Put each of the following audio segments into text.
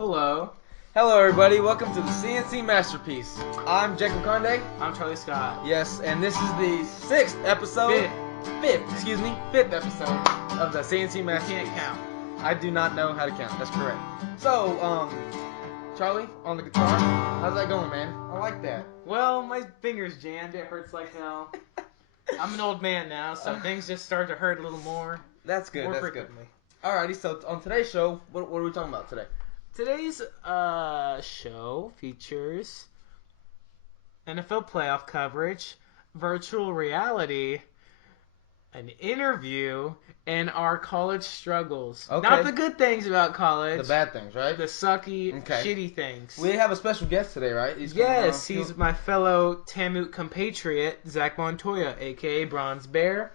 Hello, Hello, everybody. Welcome to the C&C Masterpiece. I'm Jacob Conde. I'm Charlie Scott. Yes, and this is the sixth episode. Fifth episode of the C&C We Masterpiece. can't count. I do not know how to count. That's correct. So, Charlie on the guitar. How's that going, man? I like that. Well, my finger's jammed. It hurts like hell. I'm an old man now, so things just start to hurt a little more. That's good. More That's frequently. good. Alrighty. So on today's show, what are we talking about today? Today's show features NFL playoff coverage, virtual reality, an interview, and our college struggles. Okay. Not the good things about college. The bad things, right? The sucky, Okay. shitty things. We have a special guest today, right? He's coming Yes, on. he's my fellow Tamut compatriot, Zach Montoya, aka Bronze Bear.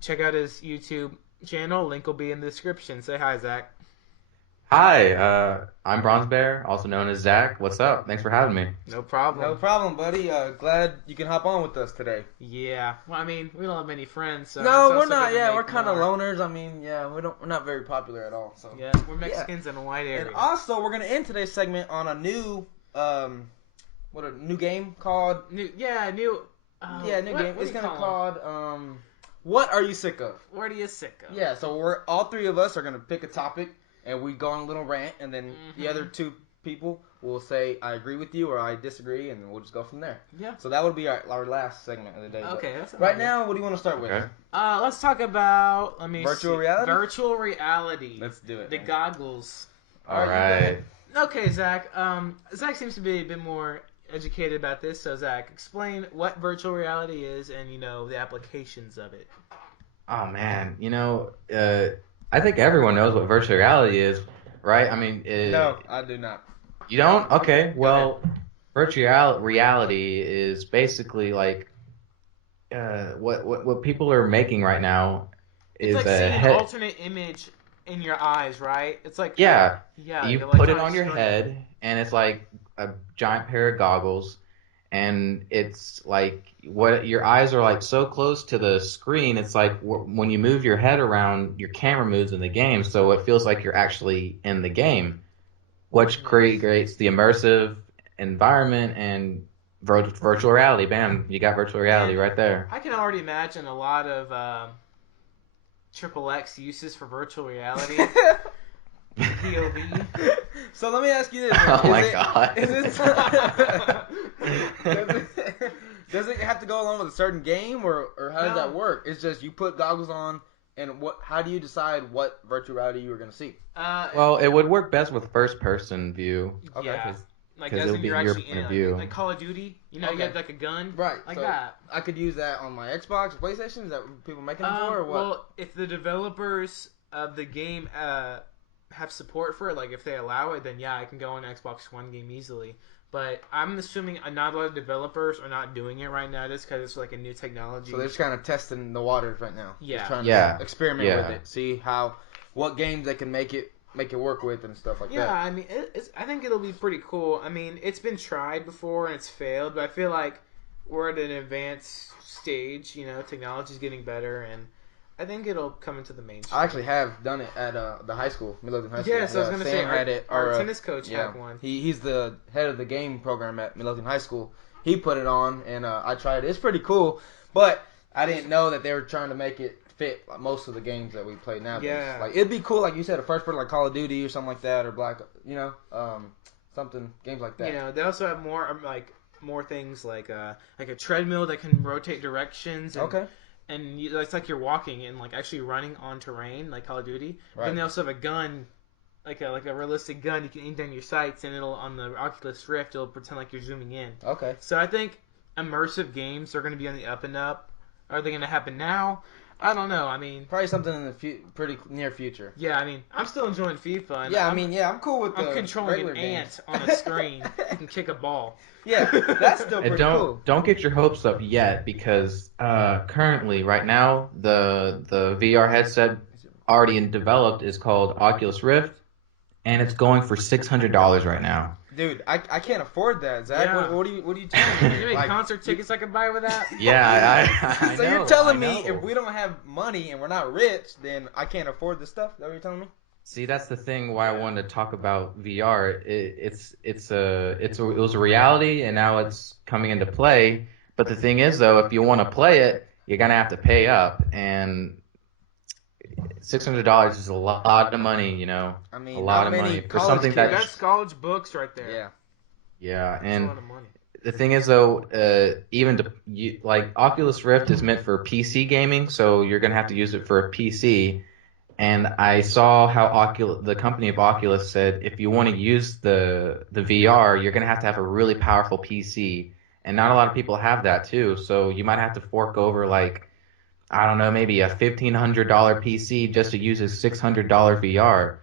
Check out his YouTube channel. Link will be in the description. Say hi, Zach. Hi, I'm Bronze Bear, also known as Zach. What's up? Thanks for having me. No problem. No problem, buddy. Glad you can hop on with us today. Yeah. Well, I mean, we don't have many friends, so No, it's we're also not. gonna Yeah, make we're kind of more. loners. I mean, yeah, we're not very popular at all. So Yeah, we're Mexicans in a white area. And also, we're gonna end today's segment on a new new game called New. new What, game. What It's do you gonna call 'em? called What Are You Sick Of? What are you sick of? Yeah, so we're all three of us are gonna pick a topic and we go on a little rant, and then the other two people will say I agree with you or I disagree, and then we'll just go from there. Yeah. So that would be our last segment of the day. Okay, But that's right now, what do you want to start with? Okay. Let's talk about. Let me Virtual see. reality? Virtual reality. Let's do it. The man. goggles. All Alright, you go right. ahead. Okay, Zach. Zach seems to be a bit more educated about this. So, Zach, explain what virtual reality is and the applications of it. Oh man, I think everyone knows what virtual reality is, right? I mean, No, I do not. you don't? Okay. Go Well, virtual reality is basically like what people are making right now It's is like a seeing an head. alternate image in your eyes, right? It's like Yeah, yeah, you like put it electronic on your screen. head, and it's like a giant pair of goggles, and it's like what your eyes are like so close to the screen. It's like when you move your head around, your camera moves in the game, so it feels like you're actually in the game, which creates the immersive environment and virtual reality. Bam, you got virtual reality And right there. I can already imagine a lot of triple X uses for virtual reality. POV. So let me ask you this: Oh my God. Is it, does it have to go along with a certain game, or how does that No. work? It's just you put goggles on, and how do you decide what virtual reality you are going to see? Well, it would work best with first person view. Okay. Yeah. Like 'Cause as it'll in be you're your actually point in of it. view. Like Call of Duty. You Okay. have like a gun. Right. Like so that. I could use that on my Xbox or PlayStation. Is that what people making them for, or what? Well, if the developers of the game have support for it, like if they allow it, then yeah, I can go on Xbox One game easily. But I'm assuming not a lot of developers are not doing it right now just because it's like a new technology. So they're just kind of testing the waters right now. Yeah. Just trying Yeah. to experiment Yeah. with it, see what games they can make it work with and stuff like Yeah, that. I mean, I think it'll be pretty cool. I mean, it's been tried before and it's failed, but I feel like we're at an advanced stage. Technology's getting better, and I think it'll come into the mainstream. I actually have done it at the high school, Midlothian High School. Yes, I was gonna say Sam had it. our or, tennis coach yeah, had one. He's the head of the game program at Midlothian High School. He put it on, and I tried it. It's pretty cool, but I didn't know that they were trying to make it fit like, most of the games that we play nowadays. Yeah. Like it'd be cool, like you said, a first person like Call of Duty or something like that, or something games like that. They also have more things like a treadmill that can rotate directions. And, Okay. And it's like you're walking and like actually running on terrain, like Call of Duty. Right. Then they also have a gun, like a realistic gun. You can aim down your sights, and it'll on the Oculus Rift, it'll pretend like you're zooming in. Okay. So I think immersive games are going to be on the up and up. Are they going to happen now? I don't know. I mean, Probably something in the pretty near future. yeah. I mean, I'm still enjoying FIFA. And Yeah, I'm cool with the I'm controlling regular an games. ant on a screen. You can kick a ball. Yeah, that's still And pretty cool. don't get your hopes up yet because currently, right now, the VR headset already developed is called Oculus Rift, and it's going for $600 right now. Dude, I can't afford that, Zach. Yeah. What are you telling me? You make Like, concert tickets I could buy with that? Yeah, I so know. you're telling I me know. if we don't have money and we're not rich, then I can't afford this stuff? Is that what you're telling me? See, that's the thing why I wanted to talk about VR. It was a reality, and now it's coming into play. But the thing is, though, if you want to play it, you're gonna have to pay up, and $600 is a lot of money. I A mean, lot not of many money for college something kids. That's college books right there. Yeah. yeah. That's a And lot of money. the thing is, though, like Oculus Rift is meant for PC gaming, so you're gonna have to use it for a PC. And I saw how the company of Oculus said if you want to use the VR, you're gonna have to have a really powerful PC, and not a lot of people have that too. So you might have to fork over like I don't know, maybe a $1,500 PC just to use a $600 VR.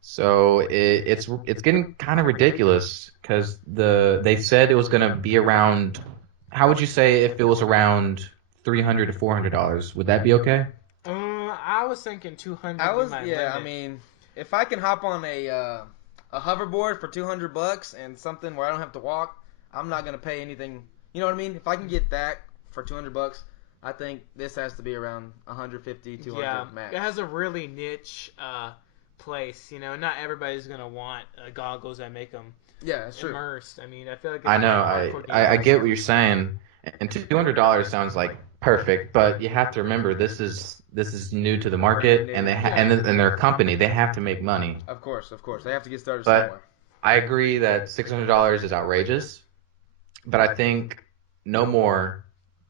So it's getting kind of ridiculous because they said it was gonna be around. How would you say if it was around $300 to $400? Would that be okay? I was thinking 200 I would be was, my yeah. I limit. mean, if I can hop on a hoverboard for $200 and something where I don't have to walk, I'm not gonna pay anything. You know what I mean? If I can get that for $200, I think this has to be around 150, 200 Yeah, max. it has a really niche place. Not everybody's gonna want goggles that make them Yeah, that's true. immersed. I mean, I feel like it's I more know. hardcore I gamers. get what you're saying, and $200 sounds like perfect, but you have to remember this is new to the Brand market, and new. and their company they have to make money. Of course, of course. They have to get started But somewhere. I agree that $600 is outrageous, but I think no more,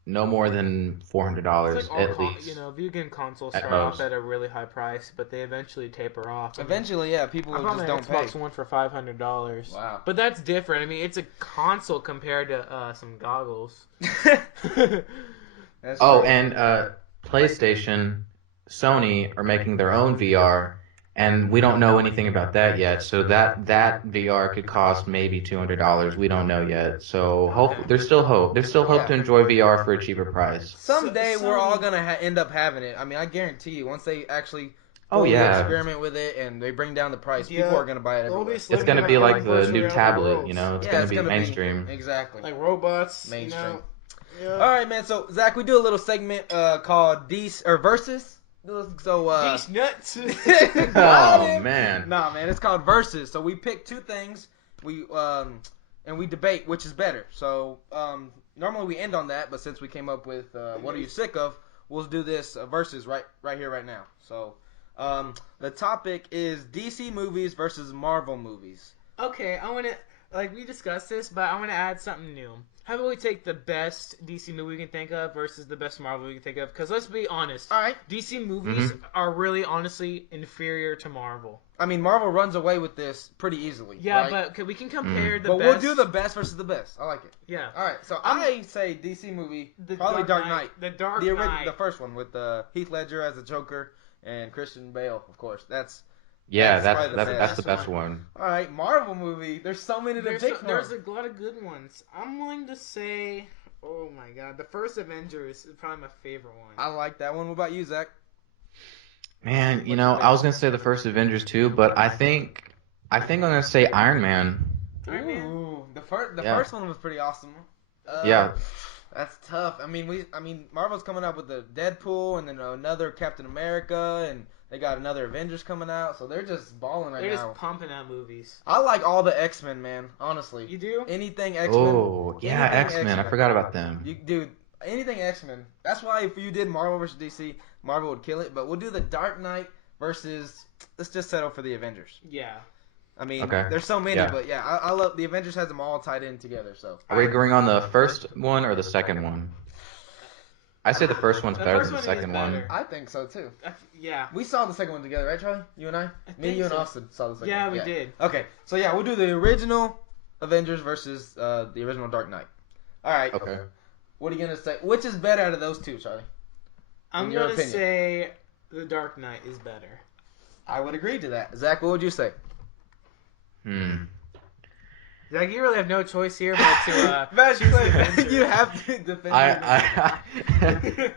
no more than four hundred It's dollars like all at least video game consoles at start off most. at a really high price, but they eventually taper off. I mean, Eventually, yeah, people I bought just my don't pay. Xbox One for $500. Wow. But that's different. I mean, it's a console compared to some goggles. That's Oh, true. and PlayStation, Sony are making their own VR, and we don't know anything about that yet. So that VR could cost maybe $200. We don't know yet. So Okay. hope there's still hope. There's still hope Yeah. to enjoy VR for a cheaper price. Someday we're all Sony. gonna end up having it. I mean, I guarantee you, once they actually Oh fully yeah, experiment with it and they bring down the price, people Yeah, are gonna buy it they'll be everywhere. it's living in gonna be that like the virtual new reality tablet. worlds. It's Yeah, gonna it's be gonna be mainstream. exactly Like robots, mainstream. Yeah. All right, man. So Zach, we do a little segment called D's or Versus. So These nuts. got Oh him. man. Nah, man, it's called Versus. So we pick two things. We and we debate which is better. So normally we end on that, but since we came up with what are you sick of, we'll do this Versus right here right now. So the topic is DC movies versus Marvel movies. Okay, I want to we discussed this, but I want to add something new. How about we take the best DC movie we can think of versus the best Marvel we can think of? Because let's be honest, All right. DC movies hmm are really honestly inferior to Marvel. I mean, Marvel runs away with this pretty easily. Yeah, right? but we can compare the But best. we'll do the best versus the best. I like it. Yeah. All right, so I'm- I say DC movie, The probably Dark Knight. The Dark The Knight. first one with Heath Ledger as the Joker and Christian Bale, of course. That's Yeah, probably the that's best. the best one. All right, Marvel movie. There's so many to There's pick from. there's a lot of good ones. I'm willing to say, oh my god, the first Avengers is probably my favorite one. I like that one. What about you, Zach? Man, What's your I was favorite? gonna say the first Avengers too, but I think I'm gonna say Iron Man. Iron Man? Ooh, the Yeah. first one was pretty awesome. Yeah. That's tough. I mean, Marvel's coming out with the Deadpool and then another Captain America, and they got another Avengers coming out, so they're just balling right They're now. just pumping out movies. I like all the X-Men, man. Honestly, You do? anything X-Men. Oh, yeah, anything X-Men. I forgot about them. Dude, anything X-Men. That's why if you did Marvel versus DC, Marvel would kill it. But we'll do the Dark Knight versus. Let's just settle for the Avengers. Yeah. I mean, Okay. there's so many, Yeah. but yeah, I love the Avengers. Has them all tied in together. So Are we agreeing on the first one or the second one? I say the first one's The better first than the one is second better. one. I think so too. Yeah. We saw the second one together, right, Charlie? You and I? Me, think you, and so. Austin saw the second Yeah, one. we did. Okay, so yeah, we'll do the original Avengers versus the original Dark Knight. All right. Okay. What are you gonna say? Which is better out of those two, Charlie? I'm your gonna opinion. say the Dark Knight is better. I would agree to that. Zach, what would you say? Like, you really have no choice here but to But choose the Avengers. you have to defend.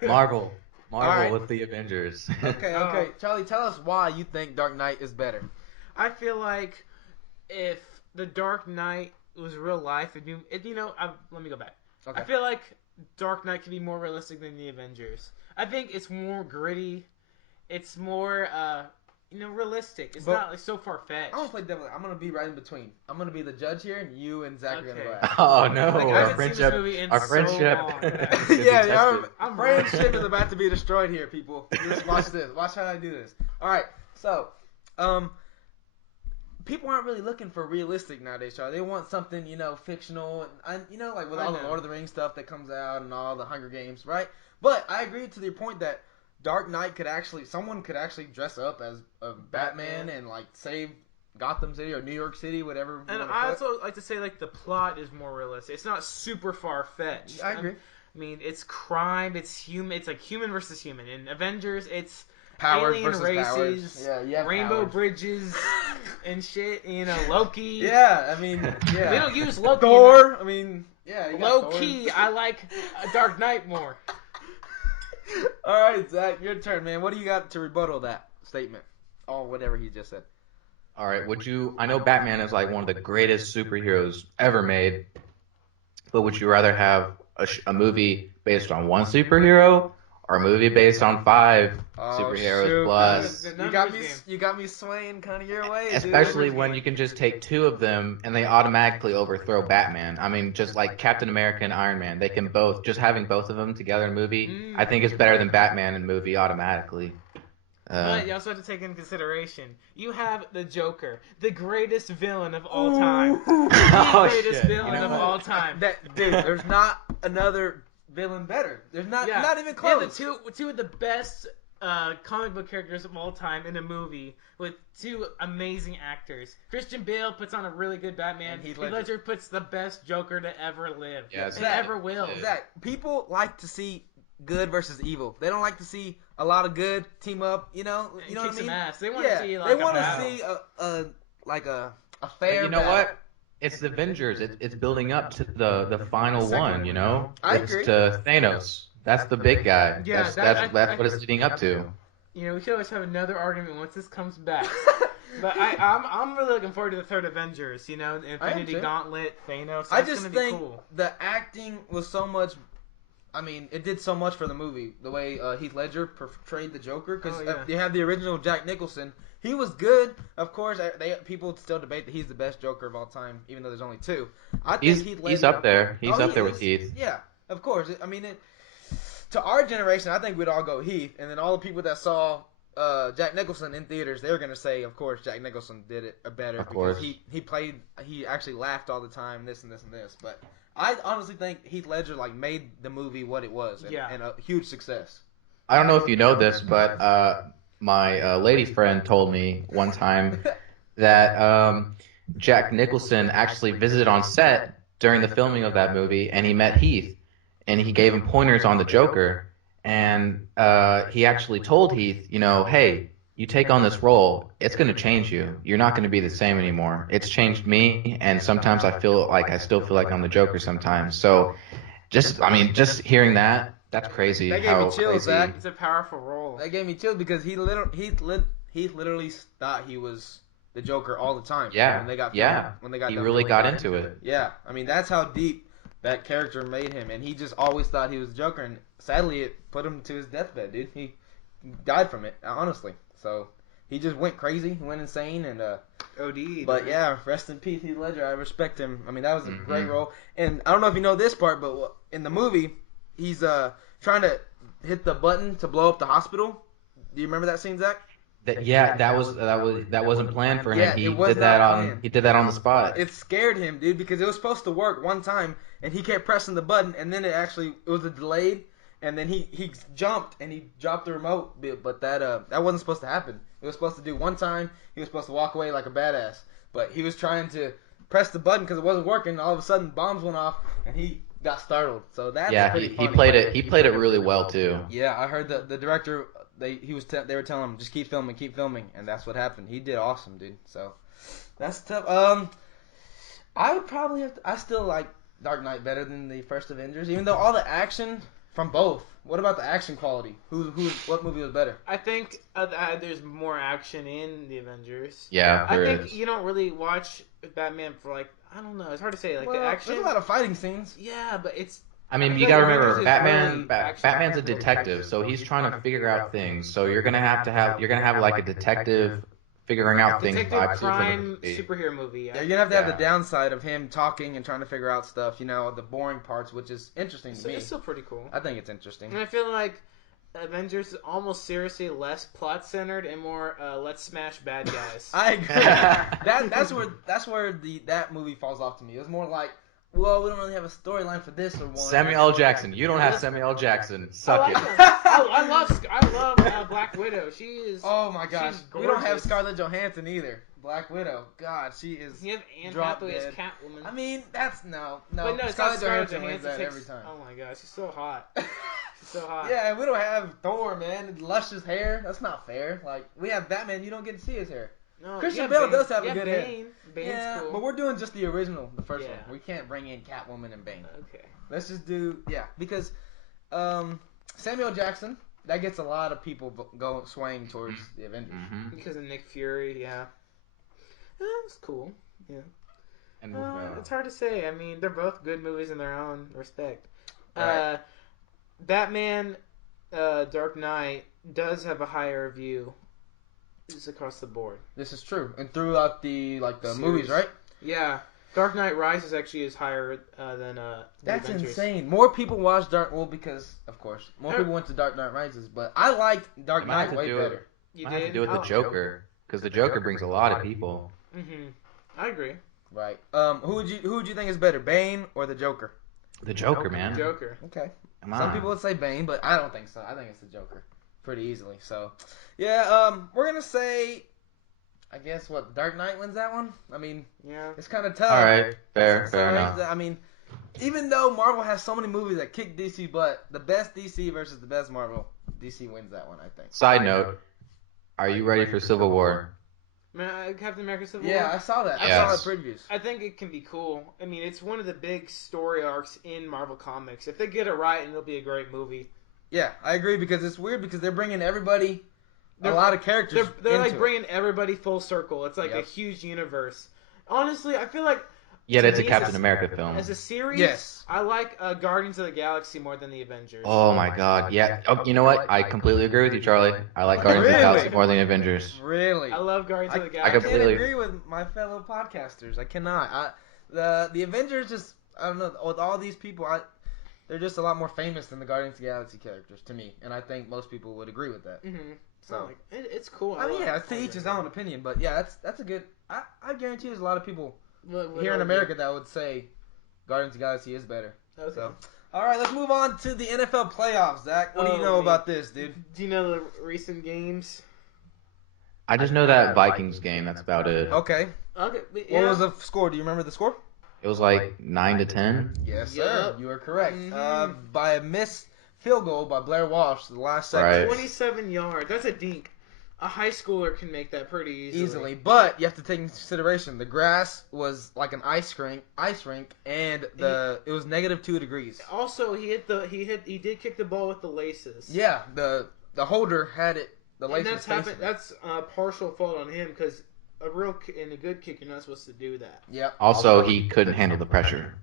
Marvel Alright. with the Avengers. Okay, Oh. okay. Charlie, tell us why you think Dark Knight is better. I feel like if the Dark Knight was real life, let me go back. Okay. I feel like Dark Knight could be more realistic than the Avengers. I think it's more gritty. It's more, realistic. It's But- not like so far fetched. I'm gonna play devil. I'm gonna be right in between. I'm gonna be the judge here, and you and Zach are gonna go Okay. at it. Oh no, Like, I our haven't seen this friendship, movie in our so friendship long. is gonna be Yeah, our tested. I'm friendship is about to be destroyed here, people. Just watch this. Watch how I do this. All right. So, people aren't really looking for realistic nowadays, Charlie. They want something, fictional, and like with I all the know. Lord of the Rings stuff that comes out and all the Hunger Games, right? But I agree to the point that Dark Knight someone could actually dress up as a Batman and like save Gotham City or New York City, whatever. And I also like to say like the plot is more realistic. It's not super far fetched. I agree. I mean, it's crime. It's human. It's like human versus human. In Avengers, it's Powers alien versus races, powers. Yeah, you have rainbow powers. bridges, and shit. Loki. Yeah, I mean, yeah. They don't use Loki. Thor. I mean, yeah. You got Low Thor. key, I like Dark Knight more. All right, Zach, your turn, man. What do you got to rebuttal that statement? Oh, whatever he just said. All right, I know Batman is like one of the greatest superheroes ever made, but would you rather have a movie based on one superhero or a movie based on five superheroes shoot. plus? The You got numbers me. game. You got me swaying kind of your way, dude. Especially when you can just take two of them and they automatically overthrow Batman. I mean, just like Captain America and Iron Man, they can both, just having both of them together in a movie, I think is better than Batman in a movie automatically. But you also have to take into consideration, you have the Joker, the greatest villain of all time. The greatest villain of all time. Dude, there's not another villain better. There's not even close. Yeah, the two of the best comic book characters of all time in a movie with two amazing actors. Christian Bale puts on a really good Batman. And Heath Heath Ledger puts the best Joker to ever live. Yeah, and Zach, ever will. Zach, people like to see good versus evil. They don't like to see a lot of good team up. You know And what I kick some mean? ass. They want Yeah, to see like they want to see a But fair. you know battle. what? It's the Avengers. It's building up to the final second one, one. you know? I It's agree. to Thanos. That's the big guy. Yeah, That's what it's leading up to. We should always have another argument once this comes back. But I'm really looking forward to the third Avengers. The Infinity too. Gauntlet, Thanos. I That's just gonna be think cool. the acting was so much. I mean, it did so much for the movie. The way Heath Ledger portrayed the Joker, because you have the original Jack Nicholson. He was good, of course. People still debate that he's the best Joker of all time, even though there's only two. I think Heath Ledger. He's up there. He's he up there with is. Heath. Yeah, of course. I mean, to our generation, I think we'd all go Heath, and then all the people that saw Jack Nicholson in theaters, they're gonna say, of course, Jack Nicholson did it better Of because course. he actually laughed all the time, this and this and this. But I honestly think Heath Ledger made the movie what it was, and a huge success. I don't know if you know this, but my lady friend told me one time that Jack Nicholson actually visited on set during the filming of that movie, and he met Heath, and he gave him pointers on the Joker, and he actually told Heath, hey, you take on this role, it's going to change you. You're not going to be the same anymore. It's changed me, and sometimes I still feel like I'm the Joker sometimes. So, just hearing that, that's crazy. That gave me how chills, crazy. Zach. It's a powerful role. That gave me chills because Heath literally thought he was the Joker all the time. Yeah, when they got he done really filming got into it. Yeah, I mean that's how deep that character made him, and he just always thought he was the Joker, and sadly it put him to his deathbed, dude. He died from it, honestly. So he just went crazy, he went insane, and OD. But yeah, rest in peace, Heath Ledger. I respect him. I mean, that was a great role. And I don't know if you know this part, but in the movie, he's trying to hit the button to blow up the hospital. Do you remember that scene, Zach? That wasn't planned for him. Yeah, He it was did that not on planned. he did that on the spot. It scared him, dude, because it was supposed to work one time, and he kept pressing the button, and then it was a delayed, and then he jumped and he dropped the remote, but that wasn't supposed to happen. It was supposed to do one time. He was supposed to walk away like a badass, but he was trying to press the button because it wasn't working. All of a sudden, bombs went off, and he got startled. So that's pretty he funny. played it. He played it really well too. Yeah, I heard the director. They were telling him just keep filming, and that's what happened. He did awesome, dude. So that's tough. I would probably I still like Dark Knight better than the first Avengers, even though all the action from both. What about the action quality? What movie was better? I think there's more action in the Avengers. Yeah, I there think is. you don't really watch Batman for I don't know. It's hard to say. The action. There's a lot of fighting scenes. Yeah, but I mean, I you feel like gotta Avengers remember, is Batman. really action Batman's a packed. detective, so he's trying to figure out things. So you're gonna have like a detective figuring out things Detective vibe for the crime movie. superhero movie. Yeah, Yeah. you're gonna have the Yeah. downside of him talking and trying to figure out stuff. The boring parts, which is interesting to me. It's still pretty cool. I think it's interesting. And I feel like Avengers is almost seriously less plot centered and more let's smash bad guys. I agree. that's where that movie falls off to me. It was more like, well, we don't really have a storyline for this or one. Samuel L. Jackson. You don't have Samuel L. Jackson. I Suck like it. him. I love Black Widow. She is. Oh my gosh, she's we don't have gorgeous. Scarlett Johansson either. Black Widow. God, she is. You have Anne drop Hathaway as dead. Catwoman. I mean, that's no. But no, it's Scarlett not Scarlett Johansson wins that takes- every time. Oh my gosh, she's so hot. She's so hot. Yeah, and we don't have Thor, man. Luscious hair. That's not fair. Like, we have Batman. You don't get to see his hair. No, Christian yeah, Bale Bane- does have a yeah, good Bane. hair. Bane's Yeah, cool. but we're doing just the original, the first Yeah. one. We can't bring in Catwoman and Bane. Okay. Let's just do because Samuel Jackson, that gets a lot of people going swaying towards the Avengers. Mm-hmm. Because of Nick Fury, yeah. It's cool. Yeah. And It's hard to say. I mean, they're both good movies in their own respect. Right. Batman, Dark Knight does have a higher view. Just across the board. This is true, and throughout the Series. movies, right? Yeah. Dark Knight Rises actually is higher than the That's Avengers. insane. More people watch because of course more people went to Dark Knight Rises, but I liked Dark You might have Knight to way do better. it. You I have to did? do it with the Joker because the Joker brings a lot of people. Mm-hmm. I agree. Right. Who would you think is better, Bane or the Joker? The Joker, man. Joker. Okay. Come Some on. people would say Bane, but I don't think so. I think it's the Joker, pretty easily. So, yeah. We're gonna say, I guess Dark Knight wins that one. I mean, Yeah. it's kind of tough. All right, fair Right? enough. I mean, even though Marvel has so many movies that kick DC butt, the best DC versus the best Marvel, DC wins that one, I think. Side note: are you ready for Civil War? Captain America Civil Yeah, War? I saw that. Yes. I saw the previews. I think it can be cool. I mean, it's one of the big story arcs in Marvel Comics. If they get it right, and it'll be a great movie. Yeah, I agree because it's weird because they're bringing everybody, a They're- lot of characters. They're like into it. bringing everybody full circle. It's like a Yep. huge universe. Honestly, I feel like Yet it's a me, Captain America film. as a series, Yes. I like Guardians of the Galaxy more than the Avengers. Oh my God! Yeah. Oh, you know what? I completely agree with you, Charlie. I like Guardians of the Really? Galaxy more than Avengers. Really? I love Guardians of the I Galaxy. can't completely- agree with my fellow podcasters. I cannot. The Avengers just, I don't know, with all these people, they're just a lot more famous than the Guardians of the Galaxy characters to me, and I think most people would agree with that. Mm-hmm. So, It's cool. I mean, love yeah, it. it's to each his own opinion, but yeah, that's a good. I guarantee there's a lot of people What here in are America that would say Guardians of the Galaxy is better. you? Okay. So, all right, let's move on to the NFL playoffs. Zach, what do you Oh, know man. about this, dude? Do you know the recent games? I just know that Vikings game. That's about it. Okay, Okay. what Yeah. was the score? Do you remember the score? It was like 9-10. Yes, sir. Yup. You are correct. Mhm. By a missed field goal by Blair Walsh, the last second. Right. 27 yards. That's a dink. A high schooler can make that pretty Easily, but you have to take into consideration the grass was like an ice rink, and it was -2 degrees. Also, he did kick the ball with the laces. Yeah, the holder had it. The and laces. that's happened. That's partial fault on him because in a good kick, you're not supposed to do that. Yeah. Also, he couldn't handle the pressure.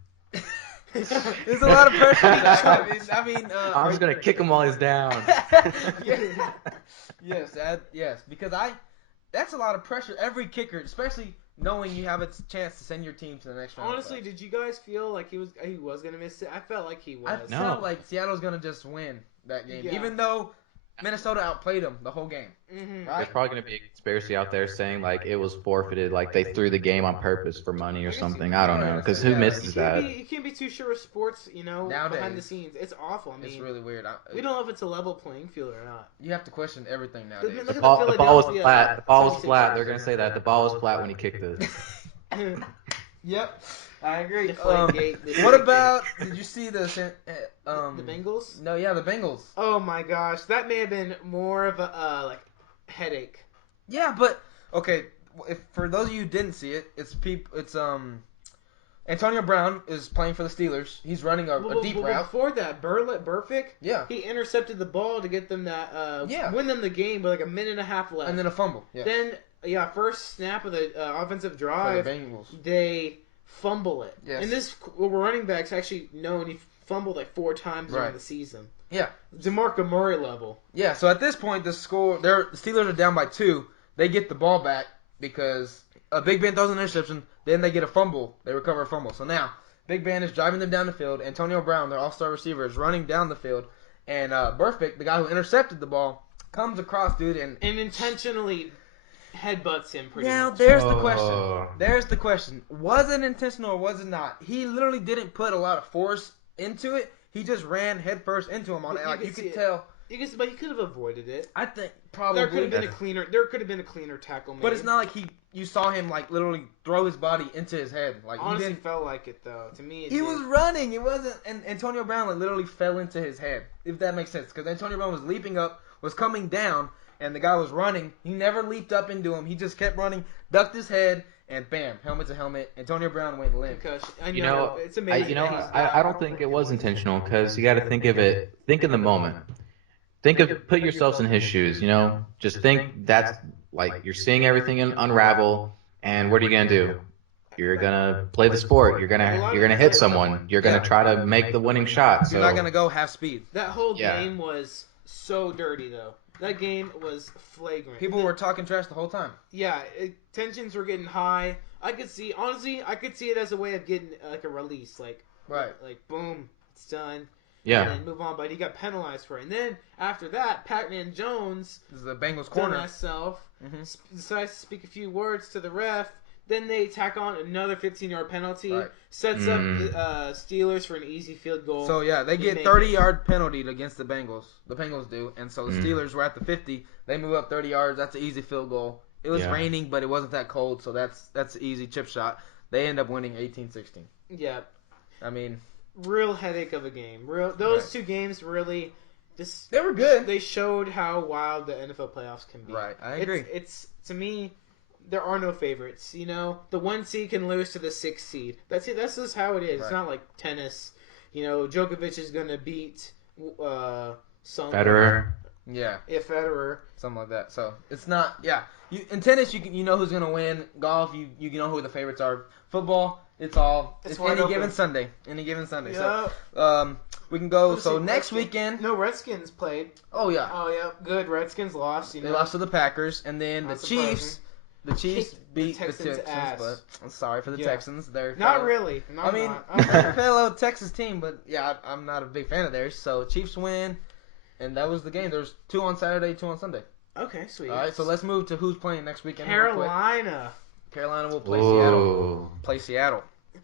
There's a lot of pressure. I mean, I'm just gonna kick him while he's down. yes, because that's a lot of pressure. Every kicker, especially knowing you have a chance to send your team to the next round. Honestly, did you guys feel like he was gonna miss it? I felt like he was. I No. felt like Seattle's gonna just win that game, Yeah. even though Minnesota outplayed them the whole game. Mm-hmm. Right? There's probably gonna be a conspiracy out there saying like it was forfeited, like they threw the game on purpose for money or something. I don't know, because who Yeah. misses that? You can't be too sure of sports, Nowadays. behind the scenes. It's awful. I mean, It's really weird. we don't know if it's a level playing field or not. You have to question everything nowadays. Look The at ball was Philadelphia flat. The ball was 76ers. flat. They're gonna say that the ball was flat when he kicked it. Yep, I agree. Deflategate. What about? Did you see the the Bengals? No, yeah, the Bengals. Oh my gosh, that may have been more of a headache. Yeah, but okay. If for those of you who didn't see it, it's Antonio Brown is playing for the Steelers. He's running a deep route. Before that, Burfict, Yeah, he intercepted the ball to get them win them the game with like a minute and a half left. and then a fumble. Yeah, Then first snap of the offensive for drive, the Bengals. they fumble it. Yes. And this running back's actually known. He fumbled like 4 times during Right. the season. Yeah. DeMarco Murray level. Yeah, so at this point, the Steelers are down by 2. They get the ball back because Big Ben throws an interception. Then they get a fumble. They recover a fumble. So now, Big Ben is driving them down the field. Antonio Brown, their all-star receiver, is running down the field. And Burfict, the guy who intercepted the ball, comes across, dude, and intentionally headbutts him pretty now much. there's the question. There's the question. Was it intentional or was it not? He literally didn't put a lot of force into it. He just ran headfirst into him on it. Like you could tell. But he could have avoided it. I think probably There could have been a cleaner tackle made. But it's not like you saw him like literally throw his body into his head. Like honestly, he didn't. Felt like it though. To me, He was running. It wasn't. And Antonio Brown like literally fell into his head. If that makes sense, because Antonio Brown was leaping up, was coming down, and the guy was running. He never leaped up into him. He just kept running, ducked his head, and bam, helmet to helmet. Antonio Brown went limp. It's amazing. I don't think it was intentional because you got to think of it. Think in the moment. Put yourselves in his shoes. Just think that's like you're seeing everything unravel, and what are you gonna do? You're gonna play the sport. You're gonna hit someone. You're gonna try to make the winning shot. So you're not gonna go half speed. That whole game was so dirty, though. That game was flagrant. People were talking trash the whole time. Yeah, tensions were getting high. I could see it as a way of getting like a release, like boom, it's done. Yeah. And then move on, but he got penalized for it. And then after that, Pac-Man Jones, this is the Bengals corner, decides to speak a few words to the ref. Then they tack on another 15-yard penalty, sets up Steelers for an easy field goal. So yeah, they get 30-yard penalty against the Bengals. The Bengals do, and so the Steelers were at the 50. They move up 30 yards. That's an easy field goal. It was raining, but it wasn't that cold, so that's an easy chip shot. They end up winning 18-16. Yeah, I mean. Real headache of a game. Those 2 games really, they were good. They showed how wild the NFL playoffs can be. Right, I agree. It's to me, there are no favorites. The 1 seed can lose to the 6 seed. That's it. That's just how it is. Right. It's not like tennis. Djokovic is gonna beat Federer. Yeah, Federer. Something like that. So it's not. Yeah, in tennis you know who's gonna win. Golf you know who the favorites are. Football. It's any given Sunday. Any given Sunday. Yeah. So we can go. So next weekend. No, Redskins played. Oh yeah. Oh yeah. Good. Redskins lost. They lost to the Packers, and then Not the Chiefs. surprising. The Chiefs beat the Texans' Texans, ass. but I'm sorry for the Texans. They're not really. No, I mean, they're a fellow Texas team, but yeah, I'm not a big fan of theirs. So Chiefs win, and that was the game. There's 2 on Saturday, 2 on Sunday. Okay, sweet. All right, so let's move to who's playing next weekend. Carolina. Carolina will play Seattle. Play Seattle.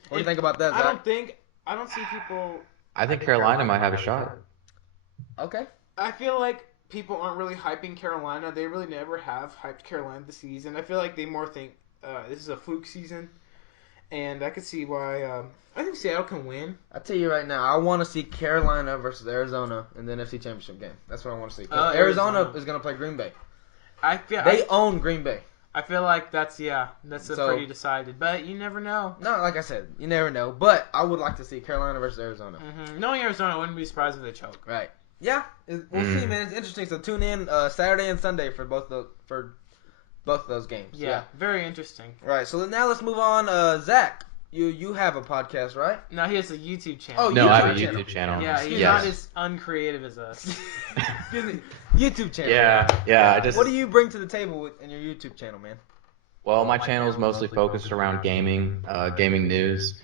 What do you think about that, Zach? I don't see people. I think Carolina might have a shot. Okay. I feel like people aren't really hyping Carolina. They really never have hyped Carolina this season. I feel like they more think this is a fluke season, and I could see why. I think Seattle can win. I tell you right now, I want to see Carolina versus Arizona in the NFC Championship game. That's what I want to see. Arizona is going to play Green Bay. They own Green Bay. I feel like that's pretty decided, but you never know. No, like I said, you never know. But I would like to see Carolina versus Arizona. Mm-hmm. Knowing Arizona, I wouldn't be surprised if they choke. Right. Yeah, we'll see, man. It's interesting. So tune in Saturday and Sunday for both of those games. Yeah, very interesting. Right. So now let's move on. Zach, you have a podcast, right? No, he has a YouTube channel. Oh, no, I have a YouTube channel. Yeah, he's not as uncreative as us. Excuse me. YouTube channel. Yeah. What do you bring to the table in your YouTube channel, man? Well, my channel is mostly focused around gaming, gaming news,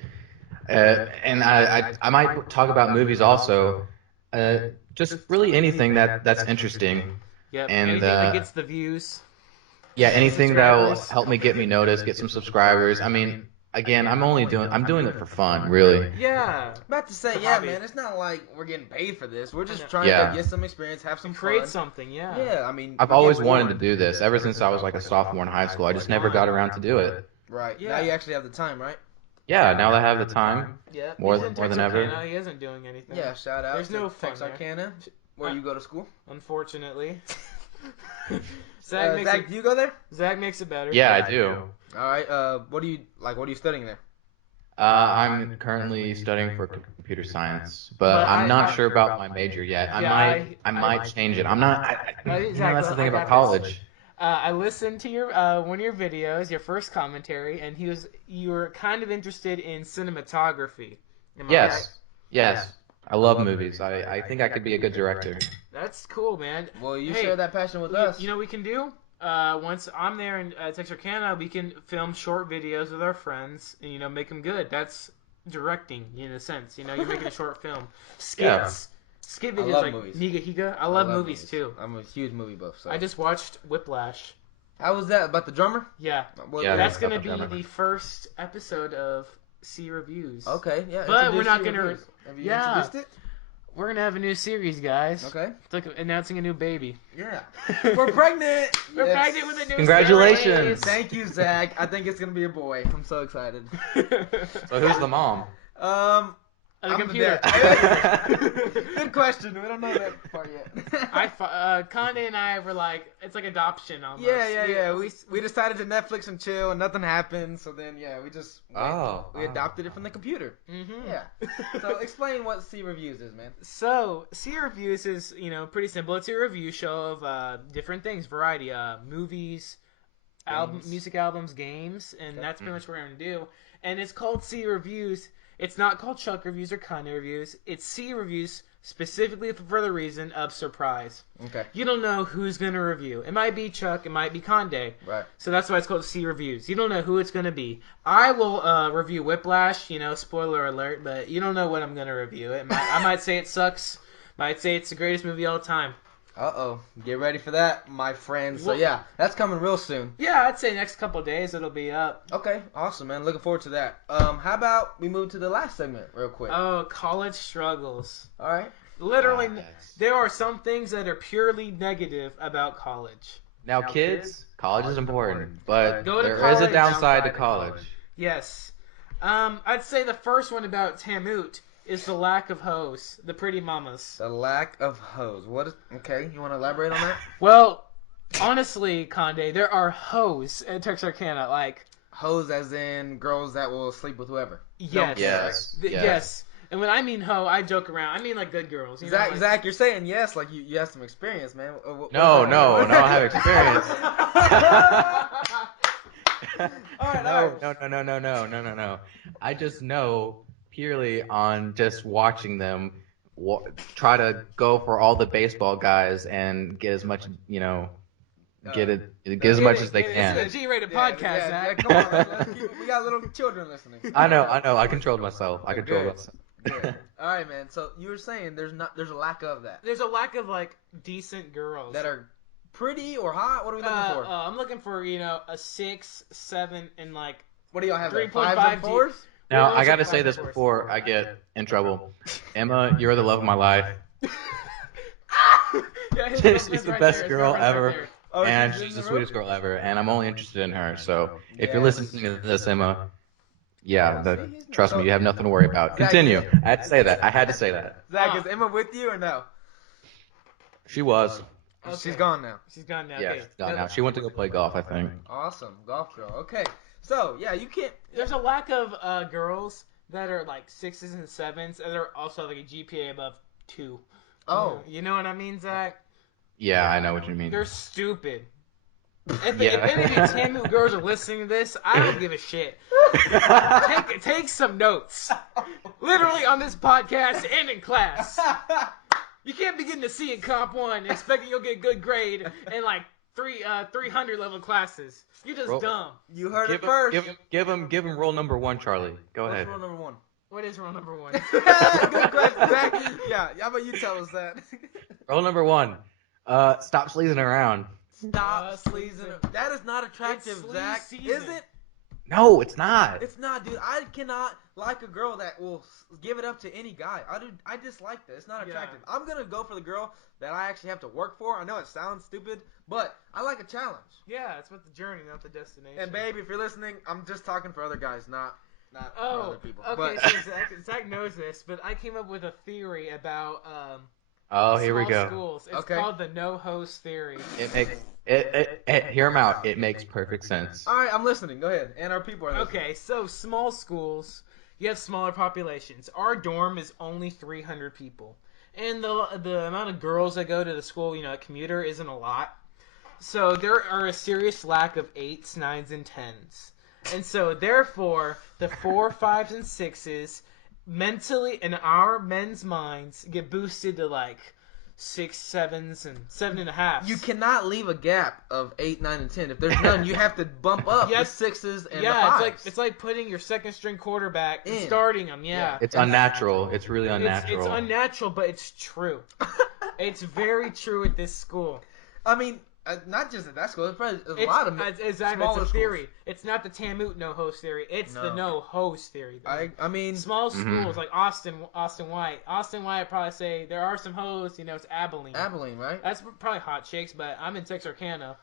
and I might talk about movies also. Just really anything that's interesting. Yep. And anything that gets the views. Yeah, anything that will help me get me noticed, get some subscribers. I mean, again, I'm doing it for fun, really. Yeah. About to say, yeah, man. It's not like we're getting paid for this. We're just trying to get some experience, have some create fun. something. Yeah. Yeah, I mean, I've always wanted to do this ever since I was like a sophomore in high school. I just never got around to do it. Right. Yeah. Now you actually have the time, right? Yeah. Now that I have the time. Yeah. More than ever. He isn't doing anything. Yeah. Shout out. There's no fun Texarkana, where you go to school. Unfortunately. Zach, do you go there? Zach makes it better. Yeah, I do. All right. What are you studying there? I'm currently studying for computer science, but I'm not sure about my major yet. I might change it. I'm not. That's the thing about college. I listened to your one of your videos, your first commentary, and you were kind of interested in cinematography. Am I right? Yes. I love movies. I think I could be a good director. That's cool, man. Well, you Hey, share that passion with us. You know what we can do? Once I'm there in Texarkana, we can film short videos with our friends and, make them good. That's directing, in a sense. You're making a short film. Yeah. Skits. Skit I videos love like movies. Niga Higa. I love movies, too. I'm a huge movie buff. So I just watched Whiplash. how was that about the drummer? Yeah. Yeah, That's that's going to about the be drummer. the first episode of C Reviews. Okay, yeah. But we're introduce not your going to... reviews. Have you Yeah. introduced it? We're going to have a new series, guys. Okay. It's like announcing a new baby. Yeah. We're pregnant. We're Yes. pregnant with a new Congratulations. series. Thank you, Zach. I think it's gonna be a boy. I'm so excited. So who's the mom? The I'm computer. dad. Good question. We don't know that part yet. Conde and I were like, it's like adoption almost. Yeah. We decided to Netflix and chill, and nothing happened. So then, we adopted it from the computer. Mm-hmm. Yeah. So explain what C Reviews is, man. So C Reviews is pretty simple. It's a review show of different things, variety, movies, music albums, games, and that's pretty much what we're gonna do. And it's called C Reviews. It's not called Chuck Reviews or Conde Reviews. It's C Reviews specifically for the reason of surprise. Okay. You don't know who's going to review. It might be Chuck. It might be Conde. Right. So that's why it's called C Reviews. You don't know who it's going to be. I will review Whiplash, spoiler alert, but you don't know what I'm going to review. I might say it sucks. Might say it's the greatest movie of all time. Uh-oh. Get ready for that, my friends. So, Well- yeah, that's coming real soon. Yeah, I'd say next couple of days it'll be up. Okay, awesome, man. Looking forward to that. How about we move to the last segment real quick? Oh, college struggles. All right. Literally, Yes. there are some things that are purely negative about college. Now, kids, college is important, but Go to there is a college. downside to college. Yes. I'd say the first one about Tamut is the lack of hoes, the pretty mamas. The lack of hoes. What is... Okay, you want to elaborate on that? Well, honestly, Conde, there are hoes at Texarkana. Like, Hoes as in girls that will sleep with whoever. yes. Yes. Yes. And when I mean hoe, I joke around. I mean like good girls. Zach, you're saying yes, like you have some experience, man. No, I don't have experience. All right. No. I just know purely on just watching them try to go for all the baseball guys and get as much, get as much as they can. This is a G-rated podcast, Zach. Come on, we got little children listening. I know. I controlled myself. Good. All right, man. So you were saying there's a lack of that. There's a lack of like decent girls That are pretty or hot. What are we looking for? I'm looking for a 6, 7, and like What do y'all have? 3.5 5s and 4s? Now, I got to say this before I get in trouble. Emma, you're the love of my life. Yeah, his She's girlfriend's the right best there. His girl girlfriend's ever. right there. Oh, And she's in she's the the room? sweetest girl ever, and I'm only interested in her. So if you're Yes. listening to this, Emma, yeah, See, he's not- trust me, you have nothing to worry about. Zach, Continue. I had to say that. Zach, is Emma with you or no? She was. Okay. She's gone now. She's gone now. Yeah, Okay. she's gone now. She went to go play golf, I think. Awesome, golf girl. Okay, so yeah, you can't. There's a lack of girls that are like 6s and 7s, and they're also like a GPA above 2. Oh, You know what I mean, Zach? Yeah, I know what you mean. They're stupid. If Yeah. any of you Tamu girls are listening to this, I don't give a shit. Take some notes. Literally on this podcast and in class. You can't be getting a C in Comp 1 and expecting you'll get a good grade in like 300 level classes. You're just dumb. You heard it first. Give him roll number 1, Charlie. Go What's ahead. rule number 1? What is rule number 1? Good question, Zach. Yeah, how about you tell us that? Roll number 1. Stop sleazing around. Stop sleazing. That is not attractive, It's sleaze Zach. season. Is it? No, it's not. It's not, dude. I cannot like a girl that will give it up to any guy. I dislike that. It's not attractive. Yeah. I'm gonna go for the girl that I actually have to work for. I know it sounds stupid, but I like a challenge. Yeah, it's about the journey, not the destination. And babe, if you're listening, I'm just talking for other guys, not for Oh, other people. okay. But So Zach knows this, but I came up with a theory about Oh, here we small go. schools. It's Okay. called the no host theory. It makes hear him out. It makes perfect sense. all right, I'm listening. Go ahead. And our people are listening. Okay, so small schools, you have smaller populations. Our dorm is only 300 people, and the amount of girls that go to the school, a commuter, isn't a lot. So there are a serious lack of 8s, 9s, and 10s. And so, therefore, the 4, 5s, and 6s mentally in our men's minds get boosted to like 6, 7s, and 7.5s. You cannot leave a gap of 8, 9, and 10. If there's none, you have to bump up the 6s and the 5s. It's like putting your second string quarterback and In. starting him. Yeah, It's unnatural. It's really it's unnatural. unnatural, but it's true. It's very true at this school. I mean, not just at that school. It's probably a lot of exactly. smaller It's a theory. schools. It's not the Tamut no host theory. It's the No. no host theory. Though. I mean, Small schools like Austin White. Austin White probably say there are some hosts. It's Abilene. Abilene, right? That's probably hot chicks, but I'm in Texarkana.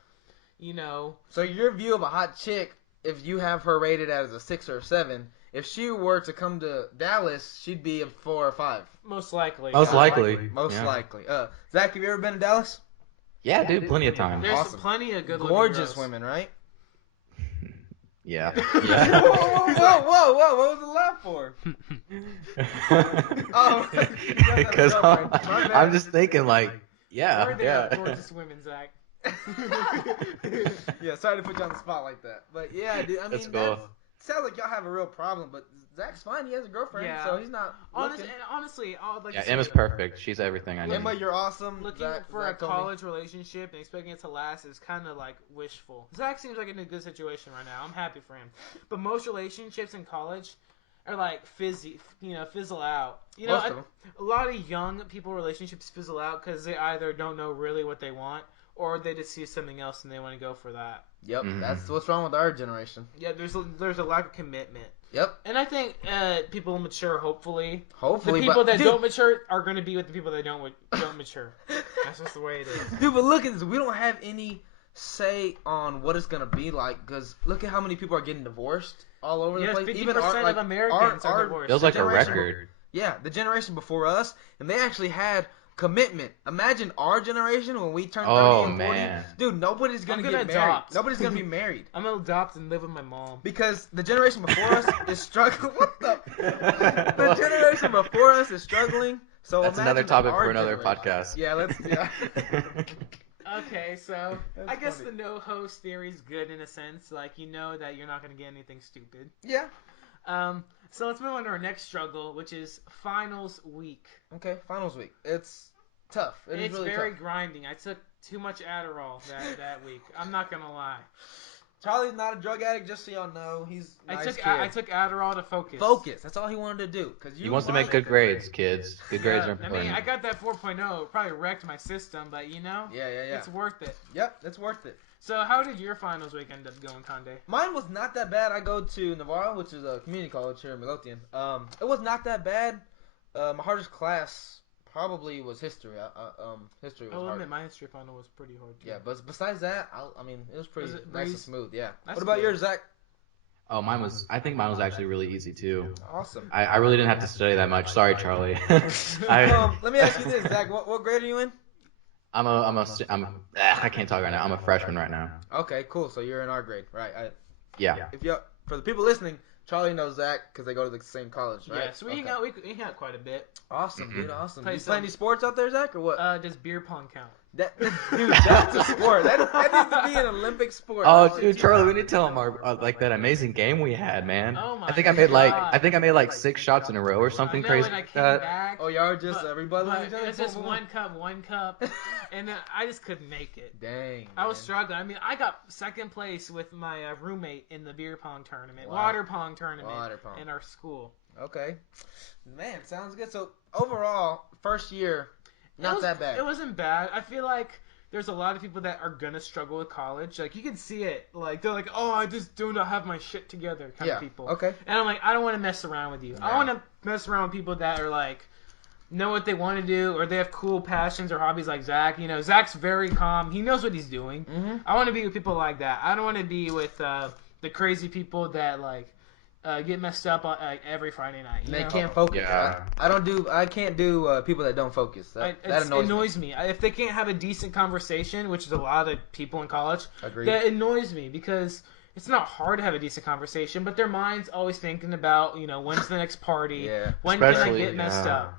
So your view of a hot chick, if you have her rated as a 6 or a 7, if she were to come to Dallas, she'd be a 4 or 5. Most likely. Most likely. Most Yeah. likely. Zach, have you ever been to Dallas? Yeah, dude, plenty of times. There's Awesome. plenty of good Gorgeous girls. women, right? Yeah. Whoa, Yeah. whoa! What was the laugh for? Oh, Because I'm just thinking, like, Are yeah, there yeah. gorgeous women, Zach? Yeah, sorry to put you on the spot like that, but yeah, dude. I mean, That's cool. sounds like y'all have a real problem, but Zach's fine. He has a girlfriend, Yeah. so he's not. Honestly, I would like Yeah, to say Emma's that perfect. She's everything I need. Emma, you're awesome. looking Zach, for Zach a told me. college relationship and expecting it to last is kind of like wishful. Zach seems like in a good situation right now. I'm happy for him. But most relationships in college are like fizzle out. Most of them. A lot of young people relationships fizzle out because they either don't know really what they want or they just see something else and they want to go for that. Yep, Mhm. that's what's wrong with our generation. Yeah, there's a lack of commitment. Yep. And I think people mature, hopefully. Hopefully, The people but, that dude, don't mature are going to be with the people that don't mature. That's just the way it is. Dude, but look at this. We don't have any say on what it's gonna be like because look at how many people are getting divorced all over the Yes, place. 50% of Americans are divorced. Feels like a generation- record. Yeah, the generation before us, and they actually had commitment. Imagine our generation when we turn 30 Oh, and 40. man. Dude, nobody's gonna I'm get gonna married. adopt. Nobody's gonna be married. I'm going to adopt and live with my mom. Because the generation before us is struggling. What the? The generation before us is struggling. So That's imagine another topic our for another generation. podcast. Yeah, let's. Yeah. Okay, so That's I guess funny. the no host theory is good in a sense. Like, you know that you're not going to get anything stupid. Yeah. So let's move on to our next struggle, which is finals week. Okay, finals week. It's tough. It's It's really very tough. grinding. I took too much Adderall that week. I'm not going to lie. Charlie's not a drug addict, just so y'all know. He's a nice kid. I took Adderall to focus. Focus. That's all he wanted to do. Cause He wants to make good grades, kids. Good grades are I important. mean, I got that 4.0. It probably wrecked my system, but Yeah. it's worth it. Yep, it's worth it. So how did your finals week end up going, Conde? Mine was not that bad. I go to Navarro, which is a community college here in Midlothian. It was not that bad. My hardest class probably was history. History was I'll hard. admit my history final was pretty hard too. Yeah, but besides that, I mean, it was pretty Was it nice and breeze? smooth. Yeah. That's What about good. yours, Zach? Oh, I think mine was actually really easy too. Awesome. I really didn't have to study that much. Sorry, Charlie. Let me ask you this, Zach. What grade are you in? I can't talk right now. I'm a freshman right now. Okay, cool. So you're in our grade, right? Yeah. If you for the people listening, Charlie knows Zach because they go to the same college, right? Yeah, so we hang out. We hang out quite a bit. Awesome, dude. Awesome. Play You play some- any sports out there, Zach, or what? Does beer pong count? Dude, that's a sport. That needs to be an Olympic sport. Oh, dude, Charlie, we need to tell him our like that amazing game we had, man. Oh my I think I made like God. 6 shots in a row or something I know, crazy and I like came that. back. Oh, y'all are just rebutting but each other. it's just Boom, boom, one cup, and I just couldn't make it. Dang. I was man. struggling. I mean, I got second place with my roommate in the beer pong tournament, Wow. water pong tournament Water pong. in our school. Okay. Man, sounds good. So overall, first year, not that bad. It wasn't bad. I feel like there's a lot of people that are gonna struggle with college. Like you can see it. Like they're like, oh, I just do not have my shit together, kind of people. Okay. And I'm like, I don't want to mess around with you. I No. want to mess around with people that are like, know what they want to do, or they have cool passions or hobbies like Zach. You know, Zach's very calm. He knows what he's doing. Mm-hmm. I want to be with people like that. I don't want to be with the crazy people that like get messed up on every Friday night. You They know? can't focus. Yeah. I can't do people that don't focus. That annoys me. me. If they can't have a decent conversation, which is a lot of people in college, Agreed. that annoys me because it's not hard to have a decent conversation, but their mind's always thinking about, when's the next party? Yeah. When can I Especially, get messed yeah. up?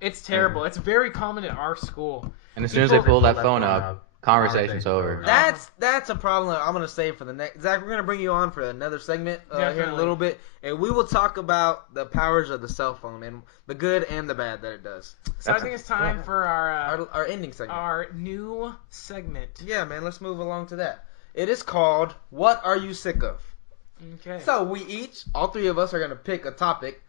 It's terrible. It's very common at our school. And as soon as they pull that phone up, conversation's over. That's a problem that I'm gonna save for the next. Zach, we're gonna bring you on for another segment here in a Definitely. little bit, and and we will talk about the powers of the cell phone and the good and the bad that it does. So I think it's time for Our ending segment. our new segment. Yeah, man, let's move along to that. It is called What Are You Sick Of? Okay. So all three of us are going to pick a topic.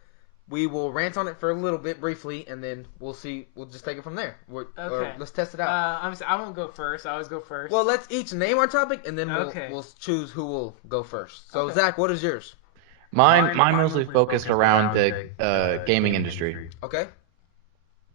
We will rant on it for a little bit briefly, and then we'll just take it from there. Or let's test it out. I won't go first. I always go first. Well, let's each name our topic, and then Okay. we'll choose who will go first. So, Okay. Zach, what is yours? Mine mostly focused around the gaming industry. Okay.